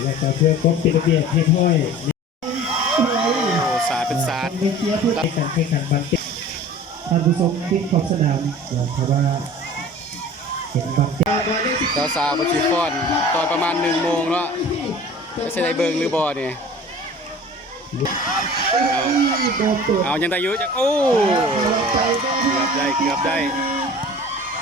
และก็เพื่อครบเป็นระเบียบเรียบร้อยโอ้สาเป็นสาดเป็นเชียร์เพื่อการแข่งขันบาสเกตท่านผู้ชมที่ขอบสนามเพราะว่าเห็นบาสเกตสาวสาวมาจีฟอนตอนประมาณหนึ่งโมงเนาะไม่ใช่ได้เบิงหรือบอนี่เอาโดนตัวเอายังได้ยุ่จังโอ้เกือบได้เกือบได้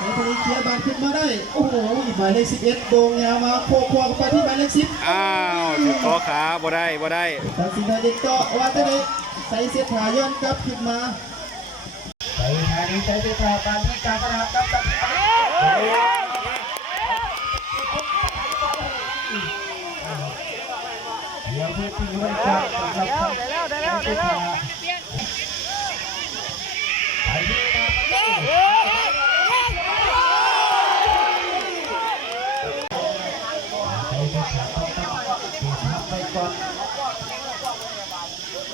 ในพลิเชียร์บานขึ้นมาได้ โอ้โหหมายเลข11โดงยาวมาโคควงไปที่หมายเลข10อ้าวถูกคอขาบ่ได้บ่ได้ตัดสินใจเด็กต่อว่าจะได้ใส่เสื้อผ้าย้อนกลับขึ้นมาไปงานนี้ใช้เวลาการที่การกระทำกับเดี๋ยวเพื่อที่จะจับกับได้แล้วได้ ก่อน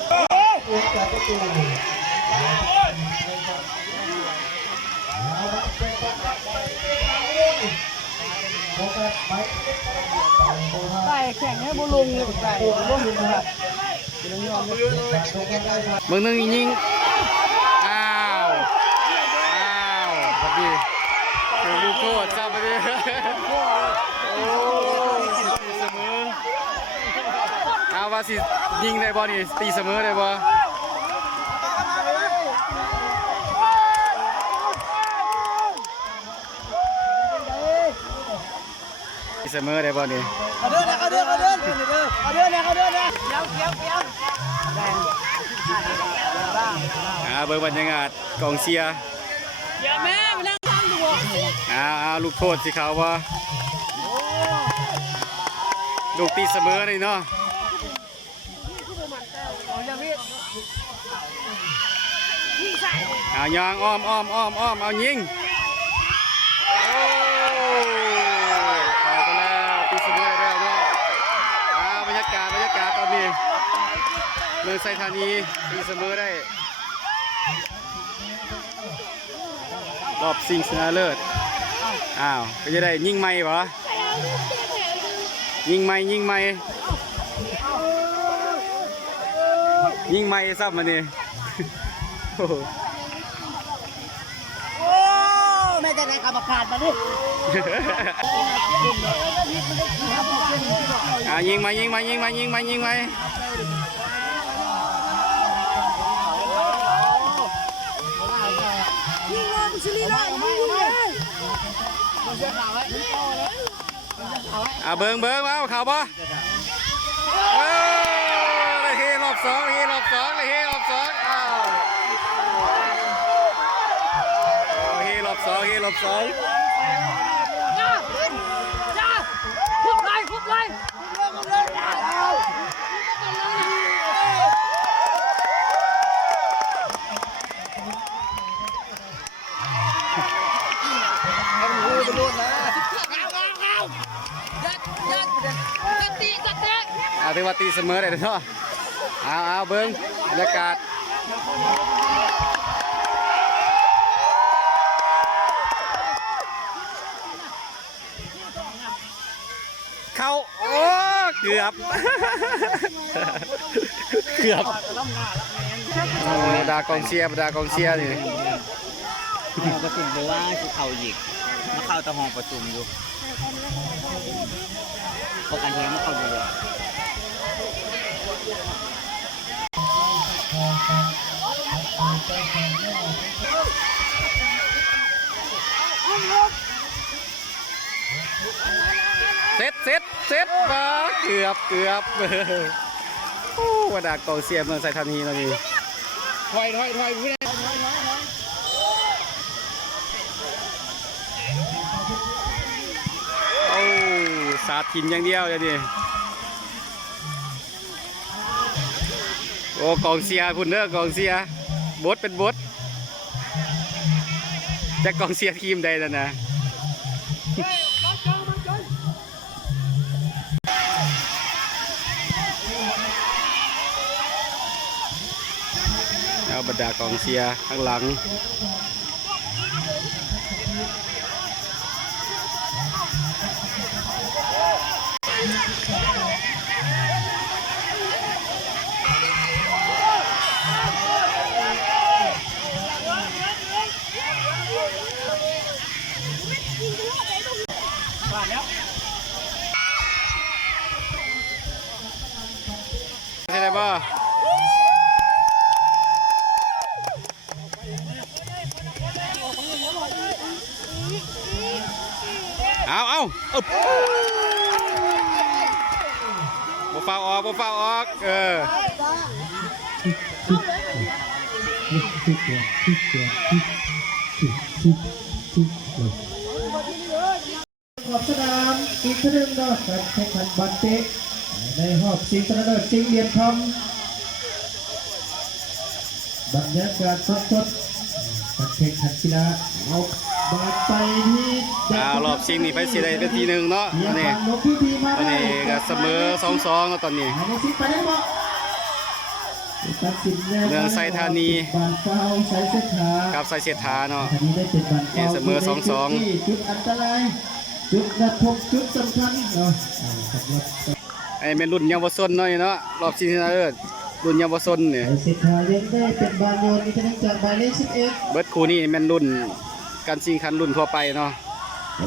เอื้อจากประตูเอาละเป็นประตูโอกาสไปใส่แข่งให้บุลุงใส่บุลุงครับเมืองนึงยิงอ้าวอ้าวบัดนี้ถูกลูกโทษซะบัดนี้โอ้ตีเสมอเอา ว่าสิยิงได้บ่นี่ตีเสมอได้บ่ตีเสมอได้บ่นี่เอาเดินนะเอาเดินเอาเดินเอาเดินนะเอาเดินนะเกี่ยวเกี่ยวเกี่ยวอ่าเบิ่งบรรยากาศกองเชียร์อย่าแม่มานั่งทำดูอ้าอ้าลูกโทษสิเขาบ่ลูกตีเสมอเลยเนาะอย่าพี่ เอายางอ้อมอ้อมอ้อมอ้อมเอายิงเข้าไปแล้วตีเสมอได้แล้วเนาะอ่าบรรยากาศบรรยากาศตอนนี้เมืองไซธานีตีเสมอได้รอบชิงชนะเลิศอ้าวก็จะได้ยิงไม่ปะยิงไม่ยิงไม่ ยิงไม่ซ้ำมานี่โอ้โหโอ้แม่จะได้กรรมการมาดิอ่ายิงมายิงมายิงมายิงมายิงมายิงเลยบุชิลีเลยยิงเลยอ่าเบิ้งเบิ้งเอาข่าวปะ สองได้เฮรอบสองได้เฮรอบสองอ้าวเฮรอบสองเฮรอบสองจ้าจ้าคุบเลยคุบเลยคุบเลยคุบเลยเอาถือว่าตีเสมอได้เนาะ เอาเอาเบิ้งบรรยากาศเข้าโอ้เกือบ เกือบโอ้ดากองเชียร์ดากองเชียร์นี่ห้องประชุมไปว่าคือเขาหยิกมาเข้าตะห้องประชุมอยู่พอกันแทงมาเข้าดูเลย เซตเซตเซตมาเกือบเกือบโอ้วดากองเชียร์เมืองไซธานีแล้วนี่ถอยถอยถอยพี่โอ้สาดถิ่นอย่างเดียวเลยนี่ โอ้กองเซียพุ่นเด้อกองเซียบดเป็นบดจะกองเซียร์ทีมใดแล้วนะเอาบรรดากองเซียข้างหลัง เอึ๊บบ่ฟาวออกบ่ฟาวออก เออขอบสนามอีกครั้งหนึ่งเนาะการแข่งขันบันเตะในหอบสิงห์ชนเลิศสิงห์เหรียญทองบรรยากาศสดๆการแข่งขันกีฬาเอา อ่ารอบชิงนี่ไปสิได้เป็นทีหนึ่งเนาะเยี่ตยอมนนี้ลงพิธีมาตอนได้นี้ก็เสมอสองสองแล้วตอนนี้หมายเลขสิบไปได้บ่ตัดสินแล้วเมืองไซธานีบานเฝ้าใส่เสื้อขากับไซเสถาเนาะคดีได้เป็นบานเฝ้าเนี่ยเสมอสองสองที่จุดอันตรายจุดกระทบจุดสำคัญเนาะอ่าสำหรับไอ้แม่นรุ่นเยาวชนเนาะนี่เนาะรอบชิงชนะเลิศรุ่นเยาวชนเนี่ยไอ้สิทธายังได้เป็นบานโยนอีกครั้งจากหมายเลขสิบเอ็ดเบิร์ดคูนี่แม่นรุ่น การชิงขันรุ่นทั่วไปเนาะ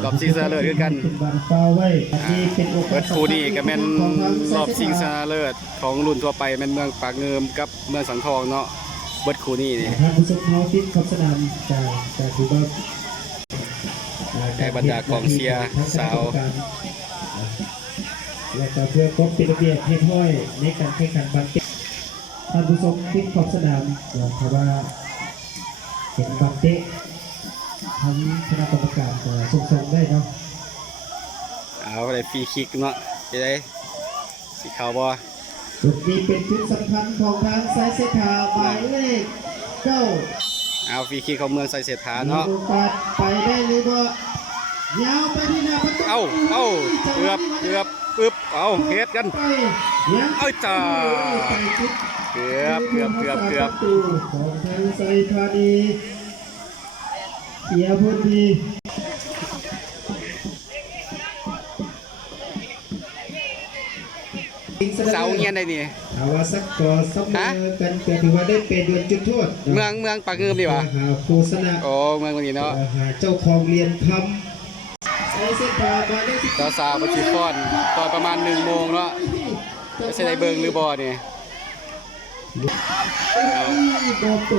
รอบชิงชนะเลิศคือกันเป็นบานเฝ้าไว้อันนี้เป็นโอกาสเบิร์ดคูนี่ก็แม่นของทางรอบชิงชไซนะเลิศของรุ่นทั่วไปแม่นเมืองปากเงิมกับเมืองสังทองเนาะเบิร์ดคูนี่นี่ท่านผู้ชมเขาฟิตขอบสนามจากจากถือว่าอ่าได้บรรดากองเชียร์สาวและก็เพื่อครบเป็นระเบียบเรียบร้อยในการแข่งขันบันเตะท่านผู้ชมฟิตขอบสนามเพราะว่าเป็นบันเตะ ทั้งคณะกรรมการก็ส่งๆได้เนาะเอาได้ฟรีคิกเนาะจะได้สีขาวบ่จุดนี้เป็นจุดสำคัญของทางสายเสขาหมายเลขเก้าเอาฟรีคิกของเมืองไซเสถามีเนาะโอกาสไปได้หรือบ่ยาวไปที่หน้าประตูเอ้าเอ้าเกือบเกือบปึ๊บเอาเฮ็ดกันไปยังเอ้ยจ้าไปจุดเกือบเกือบเกือบเกือบประตูของทางไซธานี เสียพื้นที่เสาเงียนได้นี่เอาว่าสักก่อสักเมอกันก็ถือว่าได้เป็นดวลจุดโทษเมืองเมืองปากเงิมดีวะหาโฆษณาโอ้เมืองคนนี้เนาะหาเจ้าของเรียนทำใช้เส้นทางมาได้สิสาวสาวๆมาชีฟอนตอนประมาณหนึ่งโมงเนาะจะใช่ได้เบิงหรือบ่นี่บอกตัว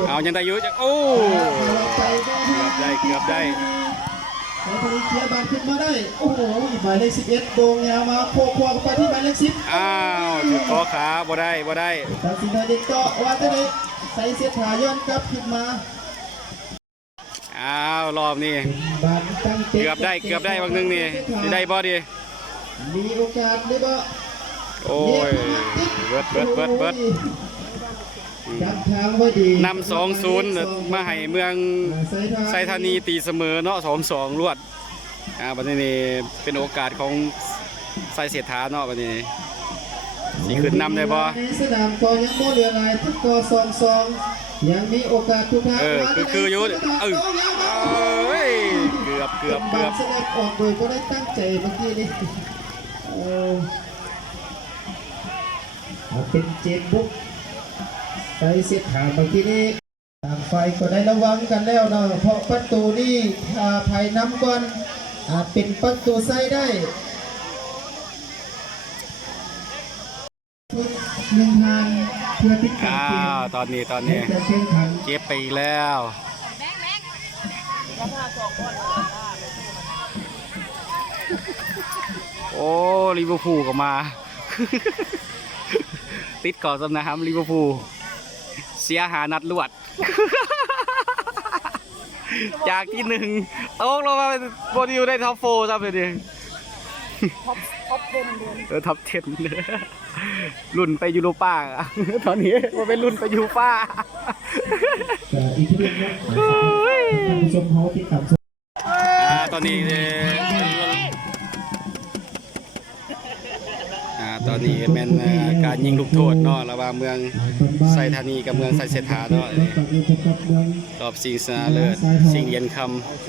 เอายังได้อยู่จังโอ้ไปได้เกือบได้เกือบได้ใช้พลิเคลียร์บานขึ้นมาได้ โอ้โหหมายเลข11โด่งยาวมาโคควงไปที่หมายเลข10อ้าวถูกคอขาบ่ได้บ่ได้ตัดสินใจเด็กต่อว่าจะได้ใส่เสียขาย้อนกลับขึ้นมาอ้าวรอบนี้บานตั้งเกือบได้เกือบได้บางหนึงนี่สิได้บ่ดิมีโอกาสได้บ่โอ้ยเบิดเบิดเบิดเบิดจับทางไว้ดี นำสองศูนย์มาให้เมืองไซธานีตีเสมอเนาะสองสองรวดอ่าบัดนี้นี่เป็นโอกาสของไซเสียฐาเนาะบัดนี้สิขึ้นนำได้บ่ในสนามก็ยังบ่เหลือหลายทุกกอสองสองยังมีโอกาสทุกทางเออคือคืออยู่เออเอ้ยเกือบเกือบเกือบแสดงออกโดยก็ได้ตั้งใจเมื่อกี้นี่เออเอาเป็นเจ็ดบุ๊ก ใส่เสียขาเมื่อกี้นี่ต่างฝ่ายก็ได้ระวังกันแล้วเนาะเพราะประตูนี่ถ้าภายน้ำก่อนอาจเป็นประตูใส่ได้หนึ่งทางเพื่อติดตาอ้ามเกมวตอนนี้ตอนและนี้จะแข่งขันเก็บไปอีกแล้วโอ้ลิเวอร์พูลก็มา ติดเก่อสำน้ำลิเวอร์พูลเสียหานัดลวด จากที่หนึ่งตกลงมาเป็นโบดิวได้ท็อปโฟร์ครับเดี๋ยวนี้ท็อปเทนเดือนเออท็อปเทนรุ่นไปยูโรป้าอะตอนนี้มันเป็นรุ่นไปยูป้าแต่อีกทีนึงนะท่านผู้ชมเขาติดตามชมอ่าตอนนี้เนี่ย อ่าตอนนี้เป็นการยิงลูกโทษเนาะระหว่างเมืองไซธานีกับเมืองไซเซธาเนาะแล้วก็เอบเมืองรอบชิงชนะเลิศชิงเหรียญค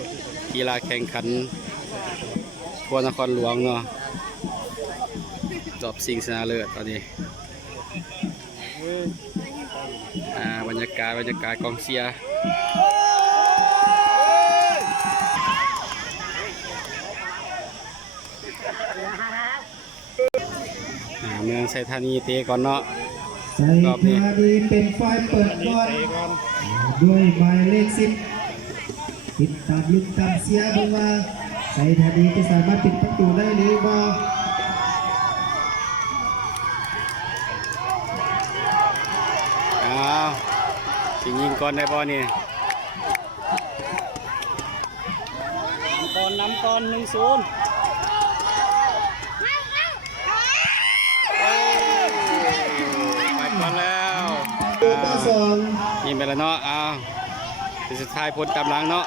ำกีฬาแข่งขันทั่วนครหลวงเนาะรอบชิงชนะเลิศตอนนี้บรรยากาศบรรยากาศกองเชียร์ เมืองไซธานีเตะก่อนเนาะใส่คาดีเป็นไฟล์เปิดบอลด้วยหมายเลขสิบติดตามลุ้นตามเสียร์เบิ่งว่าไซธานีจะสามารถปิดประตูได้หรือบ่อ้าวสิยิงก่อนได้บ่นี่ก่อนน้ำก่อนหนึ่งศูนย์ ไปแล้วเนาะอ้าวสุดท้ายพ้นตามหลังเนาะ